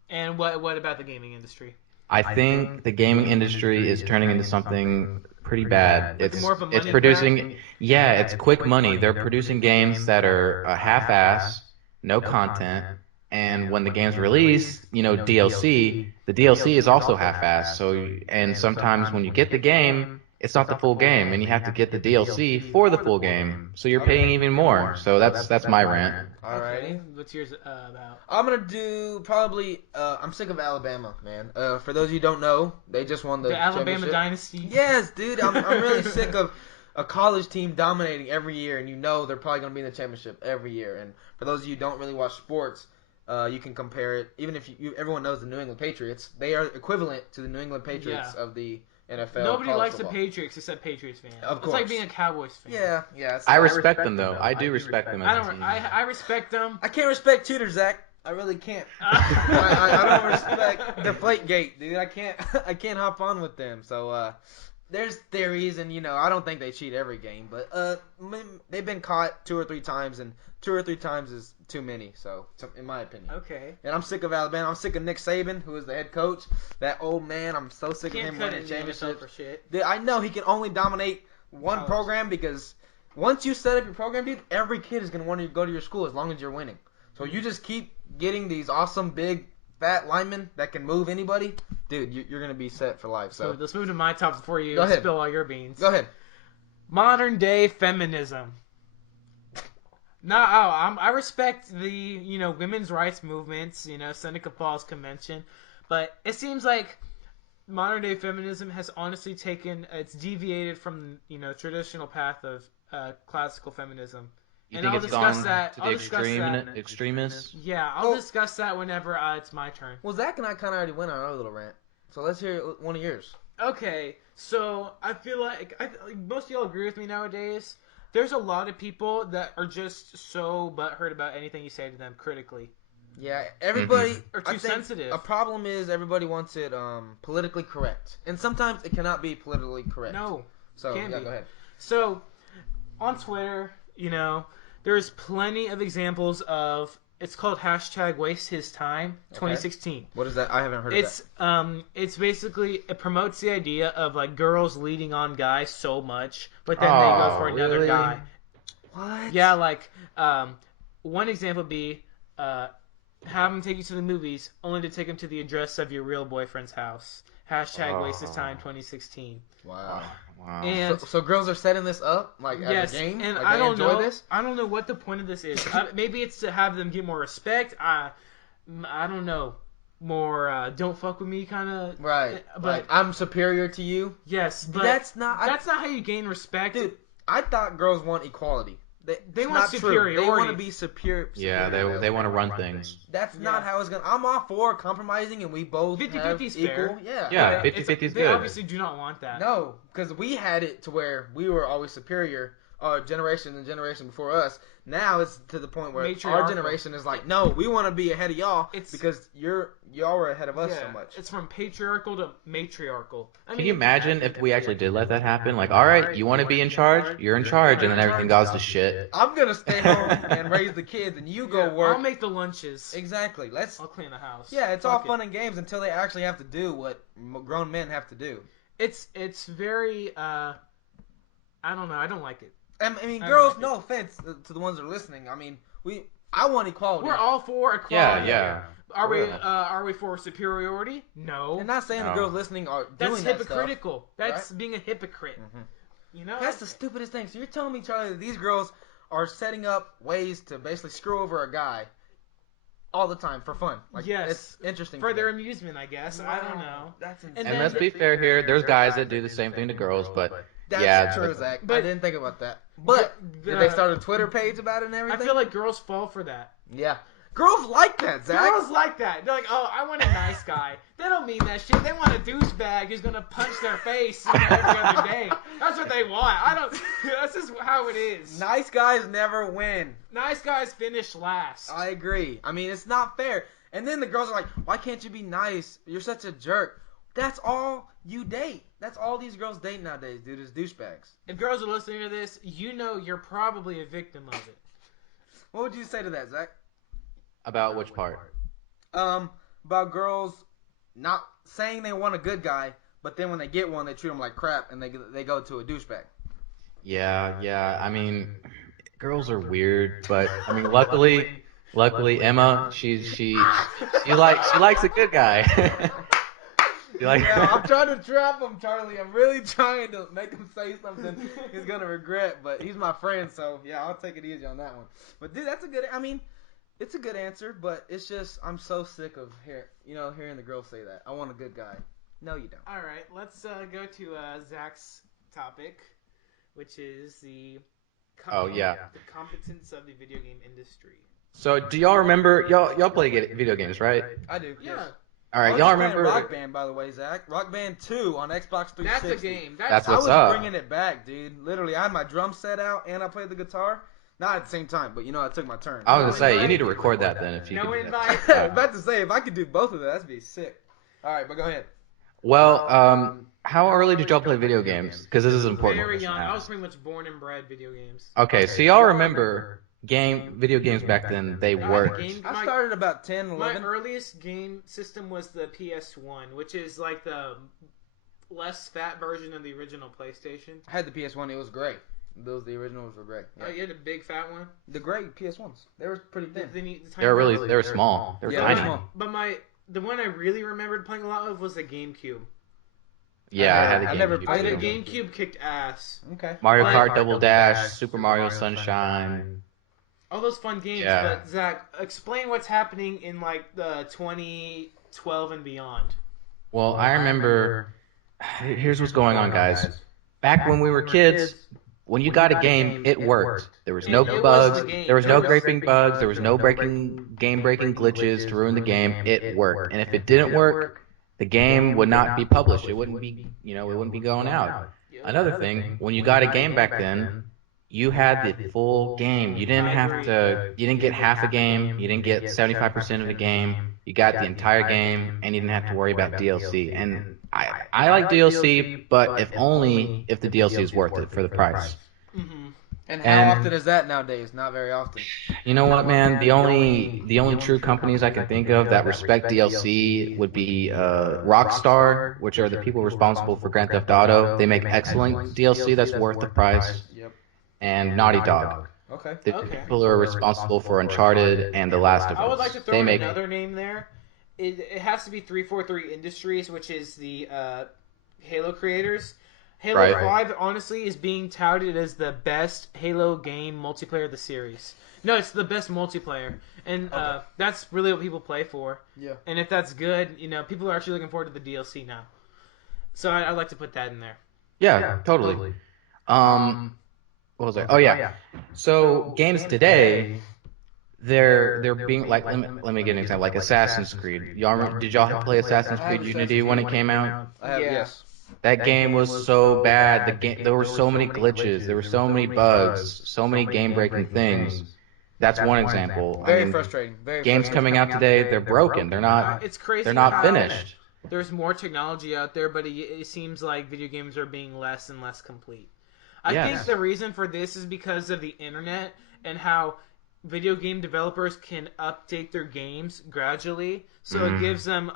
And what about the gaming industry? I think the gaming industry is turning into something pretty bad. Like more of a It's money producing, yeah, it's quick money. They're producing games that are a half-ass, no content, and when the game's released, DLC, the DLC is also half-ass. So, and sometimes when you get the game, it's not the full game, and you have to get the DLC for the full game. So you're paying even more. So that's my rant. Alrighty. Okay. What's yours about? I'm gonna do probably. I'm sick of Alabama, man. For those of you who don't know, they just won The Alabama championship. dynasty. Yes, dude. I'm really sick of a college team dominating every year, and they're probably gonna be in the championship every year. And for those of you who don't really watch sports, you can compare it. Even if everyone knows the New England Patriots, they are equivalent to the New England Patriots of the NFL. Nobody likes football. the Patriots except Patriots fans. Of It's course. like being a Cowboys fan. Yeah. I respect them though. I do respect them as a team. I respect them. I can't respect Tudor, Zach. I really can't. I don't respect Deflategate, dude. I can't hop on with them. So there's theories, and I don't think they cheat every game, but they've been caught 2 or 3 times, and 2 or 3 times is too many. So in my opinion. Okay. And I'm sick of Alabama. I'm sick of Nick Saban, who is the head coach. That old man. I'm so sick of him winning championships. For shit. Dude, I know he can only dominate one program because once you set up your program, dude, every kid is gonna want to go to your school as long as you're winning. So you just keep getting these awesome big fat linemen that can move anybody, dude. You're gonna be set for life. So let's move to my top before you Go ahead. spill all your beans. Go ahead. Modern day feminism. I respect the women's rights movements, Seneca Falls Convention, but it seems like modern day feminism has honestly it's deviated from traditional path of classical feminism. You And think I'll it's discuss gone that. to the I'll discuss that. extremists? Yeah, I'll discuss that whenever it's my turn. Well, Zach and I kind of already went on our little rant, so let's hear one of yours. Okay, so I feel like most of y'all agree with me nowadays. There's a lot of people that are just so butthurt about anything you say to them critically. Yeah, everybody Or too sensitive. A problem is everybody wants it politically correct, and sometimes it cannot be politically correct. No, so can't be. Go ahead. So on Twitter, there's plenty of examples of. It's called #WasteHisTime 2016. Okay. What is that? I haven't heard of that. It's basically it promotes the idea of like girls leading on guys so much, but then they go for another really? guy. What? Yeah, like one example would be have them take you to the movies, only to take them to the address of your real boyfriend's house. #WasteHisTime 2016. Wow. And so girls are setting this up as a game. And like I don't enjoy know. This? I don't know what the point of this is. Maybe it's to have them get more respect. I don't know. More don't fuck with me kind of. Right. But like, I'm superior to you. Yes, but that's not how you gain respect, dude. I thought girls want equality. They want superiority. They want to be superior. Yeah, they want to run things. That's not how it's going to... I'm all for compromising and we both 50-50 is equal. fair. Yeah, 50-50 is good. They obviously do not want that. No, because we had it to where we were always superior. Our generation and the generation before us. Now it's to the point where our generation is like, no, we want to be ahead of y'all because y'all were ahead of us so much. It's from patriarchal to matriarchal. Can you imagine if we actually did let that happen? Like, all right, you want to be in charge? You're in charge, and then everything goes to shit. I'm going to stay home and raise the kids, and you go work. I'll make the lunches. Exactly. I'll clean the house. Yeah, it's all fun and games until they actually have to do what grown men have to do. It's very, I don't know. I don't like it. I mean, girls, no offense to the ones that are listening. I mean, I want equality. We're all for equality. Yeah. Are we for superiority? No. I'm not saying the girls listening are doing That's that hypocritical. Stuff, That's being a hypocrite. Mm-hmm. That's the stupidest thing. So you're telling me, Charlie, that these girls are setting up ways to basically screw over a guy all the time for fun? Like, yes. It's interesting. For their amusement, I guess. Wow. I don't know. That's insane. And let's be fair here. There's guys that do the same thing to girls, but That's Yeah, true, Zach. I But didn't think about that. But did they start a Twitter page about it and I everything? feel like girls fall for that. Yeah. Girls like that, Zach. Girls like that. They're like, oh, I want a nice guy. They don't mean that shit. They want a douchebag who's gonna punch their face every other day. That's what they want. I don't. That's just how it is. Nice guys never win. Nice guys finish last. I agree. I mean, it's not fair. And then the girls are like, why can't you be nice? You're such a jerk. That's all you date. That's all these girls date nowadays, dude, is douchebags. If girls are listening to this, you know you're probably a victim of it. What would you say to that, Zach? About which part? About girls not saying they want a good guy, but then when they get one, they treat them like crap, and they go to a douchebag. Yeah. I mean, girls are weird, but I mean, luckily, Emma, she likes a good guy. She likes. Yeah, I'm trying to trap him, Charlie. I'm really trying to make him say something he's gonna regret, but he's my friend, so yeah, I'll take it easy on that one. But dude, that's a good. I mean, it's a good answer, but it's just I'm so sick of hearing the girls say that. I want a good guy. No, you don't. All right, let's go to Zach's topic, which is the Oh, yeah. the competence of the video game industry. So, do y'all remember y'all play video games, right? I do. Yeah, Yes. All I right, was y'all just playing remember? Rock Band, by the way, Zach. Rock Band 2 on Xbox 360. that's a game. That's I what's was up. bringing it back, dude. Literally, I had my drum set out and I played the guitar. Not at the same time, but I took my turn. I was gonna say you need to record that then if you No could do invite. that. I was about to say, if I could do both of that, that'd be sick. All right, but go ahead. Well, how early did y'all play video games? Because this is important. Very young. I was pretty much born and bred video games. Okay, so y'all remember video games back then? They I worked. I started about 10, My 11. earliest game system was the PS1, which is like the less fat version of the original PlayStation. I had the PS1. It was great. The originals were great. Oh, you had a big fat one. The great PS1s. They were pretty thin. They were small. They were Yeah, tiny. small. But the one I really remembered playing a lot of was the GameCube. Yeah, I had a I never GameCube. played The it. GameCube kicked ass. Okay. Mario Kart Double Dash, Super Mario Sunshine. All those fun games. Yeah. But Zach, explain what's happening in like the 2012 and beyond. Well, I remember. Here's what's going on, guys. Back when we were kids, when you got a game, it worked. There was no It was bugs. the game. There was no graping bugs. There was no game-breaking glitches to ruin the game. It worked. And if it didn't work, the game would not be published. It wouldn't be, it wouldn't be going out. Another thing, when you got a game back then, you had the full game. You didn't get half a game. You didn't get 75% of a game. You got the entire game, and you didn't have to worry about DLC. And I like DLC, but if only if the DLC is worth it for the price. Mm-hmm. And how often is that nowadays? Not very often. You know what, man? The only true companies I can think of that respect DLC would be Rockstar, which are the people responsible for Grand Theft Auto. They make excellent DLC that's worth the price. Yep. And Naughty Dog, Okay. the people who are responsible for Uncharted and The Last of Us. I would like to throw They in make another name there. It has to be 343 Industries, which is the Halo creators. Halo Right. 5, honestly, is being touted as the best Halo game multiplayer of the series. No, it's the best multiplayer. And that's really what people play for. Yeah. And if that's good, people are actually looking forward to the DLC now. So I'd like to put that in there. Yeah, totally. What was I? Oh yeah. So games today, they're being like. Let me get an example. Like Assassin's Creed. Did y'all play Assassin's I have Creed Assassin's Unity when it Creed. came out? I have, Yeah. yes. That game was so bad. There were so many glitches. There were so many bugs. So many game-breaking things. That's one example. Very frustrating. Very Games frustrating. coming out today, they're broken. They're not. It's crazy. They're not how finished. There's more technology out there, but it seems like video games are being less and less complete. I Yes. think the reason for this is because of the internet and how video game developers can update their games gradually, so it gives them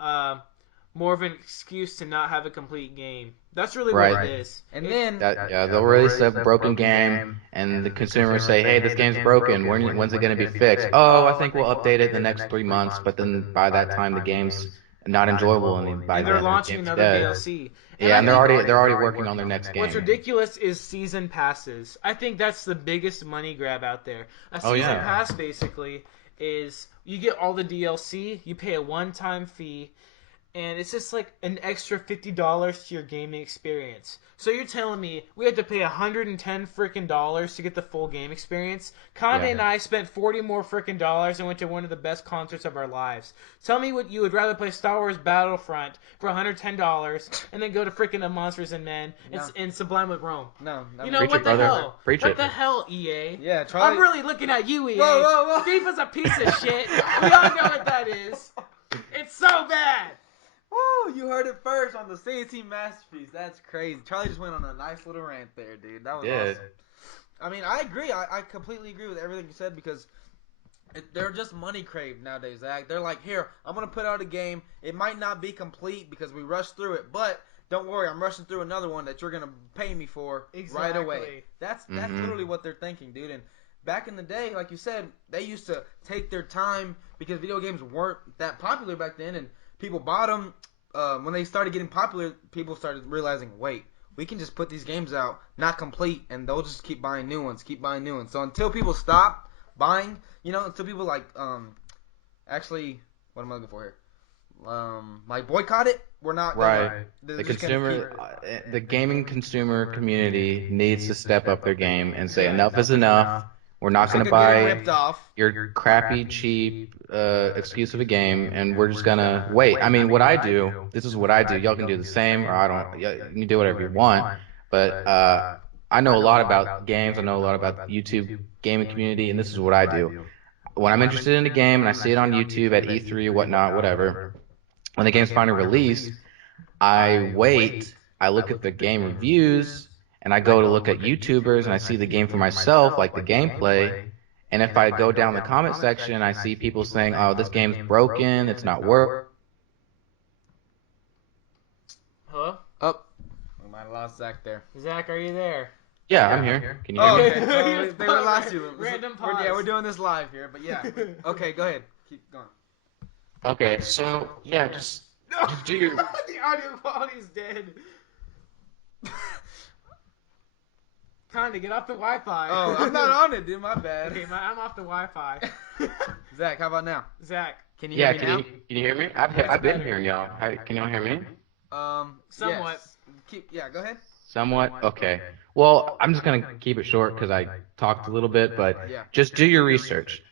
more of an excuse to not have a complete game. That's really what Right. it is. And then They'll release a broken game, and the consumers say, "Hey, this game's broken. When's it going to be fixed?" Oh, I think we'll update it in the next 3 months. But then by that time, the game's not enjoyable, and by And they're then the launching game's another dead. DLC. Yeah, and I think they're already working on their next game. what's ridiculous is season passes. I think that's the biggest money grab out there. A season yeah. pass basically is you get all the DLC, you pay a one-time fee, and it's just like an extra $50 to your gaming experience. So you're telling me we had to pay $110 freaking dollars to get the full game experience? Conde Yeah. and I spent $40 more freaking dollars and went to one of the best concerts of our lives. Tell me what you would rather play Star Wars Battlefront for $110 and then go to freaking Monsters and Men and Sublime with Rome. No. You know Preach what it, the brother. hell? Preach What it. the hell, EA? Yeah, Charlie. I'm really looking at you, EA. Whoa. FIFA's a piece of shit. We all know what that is. It's so bad. Woo, you heard it first on the C&C Masterpiece. That's crazy. Charlie just went on a nice little rant there, dude. That was Did. awesome. I mean, I agree. I completely agree with everything you said because they're just money craved nowadays, Zach. They're like, here, I'm going to put out a game. It might not be complete because we rushed through it, but don't worry, I'm rushing through another one that you're going to pay me for right away. That's literally what they're thinking, dude. And back in the day, like you said, they used to take their time because video games weren't that popular back then, and people bought them. When they started getting popular, people started realizing, wait, we can just put these games out, not complete, and they'll just keep buying new ones. So until people stop buying, until people actually, what am I looking for here? Like boycott it, we're not Right. they're The just gonna consumer, the gaming consumer community needs to step up their game and say Yeah. enough is enough. We're not going to keep getting buy ripped off. your crappy, cheap excuse of a game, and we're just gonna wait. I mean, what I do, this is what I do. Y'all can do the same, or I don't. You can do whatever you want. But I know a lot about games. I know a lot about the YouTube gaming community, and this is what I do. When I'm interested in a game and I see it on YouTube at E3 or whatnot, whatever, when the game's finally released, I wait. I look at the game reviews, and I go to look at YouTubers, and I see the game for myself, like the gameplay. And if I go down the comment section, I see people saying, "Oh, this game's broken. It's not working." Hello? Oh, we might have lost Zach there. Zach, are you there? Yeah, I'm here. Can you hear Oh, me? okay. So they lost you. Random Yeah, pause. we're doing this live here, but yeah. Okay, go ahead. Keep going. Okay, so yeah, just do your. The audio quality's dead. Kinda get off the Wi-Fi. Oh, I'm not on it, dude. My bad. Okay, I'm off the Wi-Fi. Zach, how about now? Zach, Can you hear me now? Can you hear me? I've been hearing y'all. Can y'all hear me? somewhat. Yes. Go ahead. Somewhat? Okay. Well, I'm just going to keep it short because I talked a little bit, but Yeah. just do your research.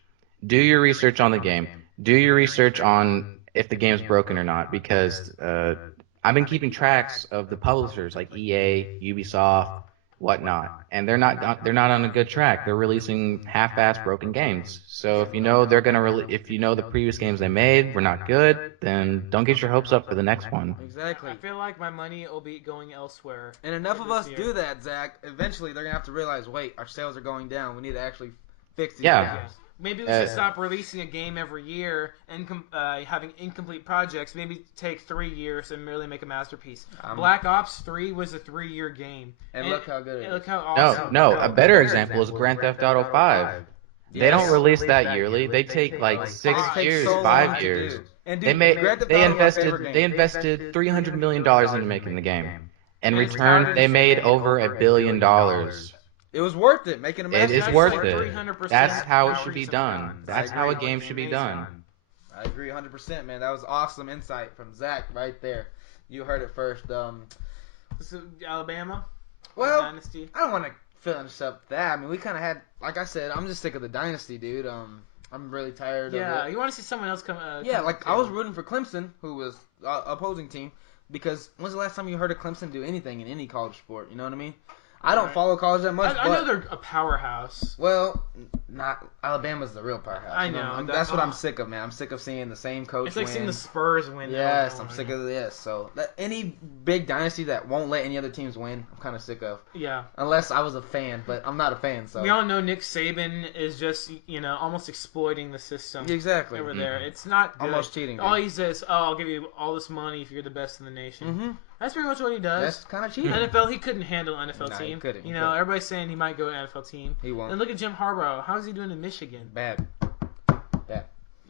Do your research on the game. Do your research on if the game's broken or not, because I've been keeping tracks of the publishers like EA, Ubisoft, whatnot, and they're not on a good track. They're releasing half-assed broken games. So if you know they're gonna if you know the previous games they made were not good, then don't get your hopes up for the next one. Exactly. I feel like my money will be going elsewhere. And enough for of this us year. do that, Zach. Eventually, they're gonna have to realize, wait, our sales are going down. We need to actually fix these Yeah. games. Maybe we should stop releasing a game every year and having incomplete projects. Maybe take 3 years and really make a masterpiece. Black Ops 3 was a 3-year game. And look how good it is. Look how awesome. No, a better example is Grand Theft Auto 5. They don't release that yearly. They take like 6 It takes years, so long 5 to years. do. And They dude, Grand Theft Auto is my favorite game. they invested $300 million into making the game. In And it's return, hard they to- made over $1 billion. It was worth it making a It masterpiece. is worth like it. 300% That's how it should increase be in done. value. That's how a game should be done. I agree 100%, man. That was awesome insight from Zach right there. You heard it first. So, Alabama? Well, Dynasty? I don't want to finish up that. I mean, we kind of had, like I said, I'm just sick of the dynasty, dude. I'm really tired of Yeah, it. you want to see someone else come Yeah, come like up I to- was rooting for Clemson, who was opposing team, because when's the last time you heard of Clemson do anything in any college sport? You know what I mean? I don't Right. follow college that much. I know they're a powerhouse. Well, not Alabama's the real powerhouse. I You know, that's what I'm oh. sick of, man. I'm sick of seeing the same coach It's like win. seeing the Spurs win. Yes, over I'm and sick over. of this. So any big dynasty that won't let any other teams win, I'm kind of sick of. Yeah. Unless I was a fan, but I'm not a fan. So We all know Nick Saban is just, almost exploiting the system exactly. over there. It's not good. Almost cheating. All he says, I'll give you all this money if you're the best in the nation. Mm-hmm. That's pretty much what he does. That's kind of cheating. NFL, he couldn't handle an NFL Nah, he team. couldn't. He You know, couldn't. everybody's saying he might go to an NFL team. He won't. And look at Jim Harbaugh. How's he doing in Michigan? Bad.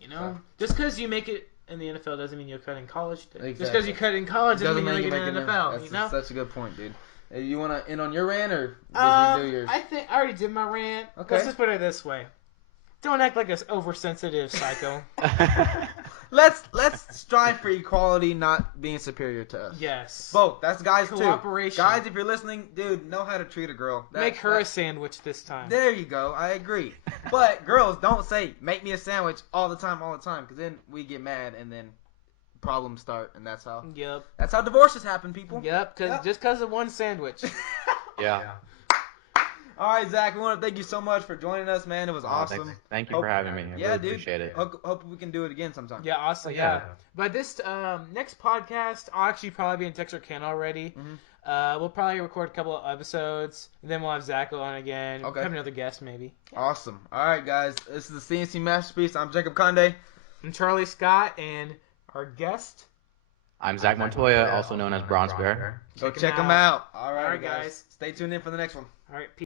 You know, just because you make it in the NFL doesn't mean you'll cut in college. Exactly. Just because you cut in college doesn't mean you'll make it in the NFL. That's You know. such a good point, dude. You want to end on your rant or did you do yours? I think I already did my rant. Okay. Let's just put it this way. Don't act like an oversensitive psycho. Let's strive for equality, not being superior to us. Yes. Both. That's guys too. Cooperation. Guys, if you're listening, dude, know how to treat a girl. Make her a sandwich this time. There you go. I agree. But girls, don't say make me a sandwich all the time, because then we get mad and then problems start, and that's how. Yep. That's how divorces happen, people. Yep. Just because of one sandwich. Yeah. All right, Zach, we want to thank you so much for joining us, man. It was awesome. Thank you for having me. I really appreciate it. Hope we can do it again sometime. Yeah, awesome. Yeah. But this next podcast, I'll actually probably be in Texarkana already. Mm-hmm. We'll probably record a couple of episodes, and then we'll have Zach on again. Okay. Have another guest, maybe. Awesome. All right, guys. This is the C&C Masterpiece. I'm Jacob Conde. I'm Charlie Scott, and our guest... I'm Zach Montoya, also known as Bronze Bear. Go check him out. All right, guys. Stay tuned in for the next one. All right, peace.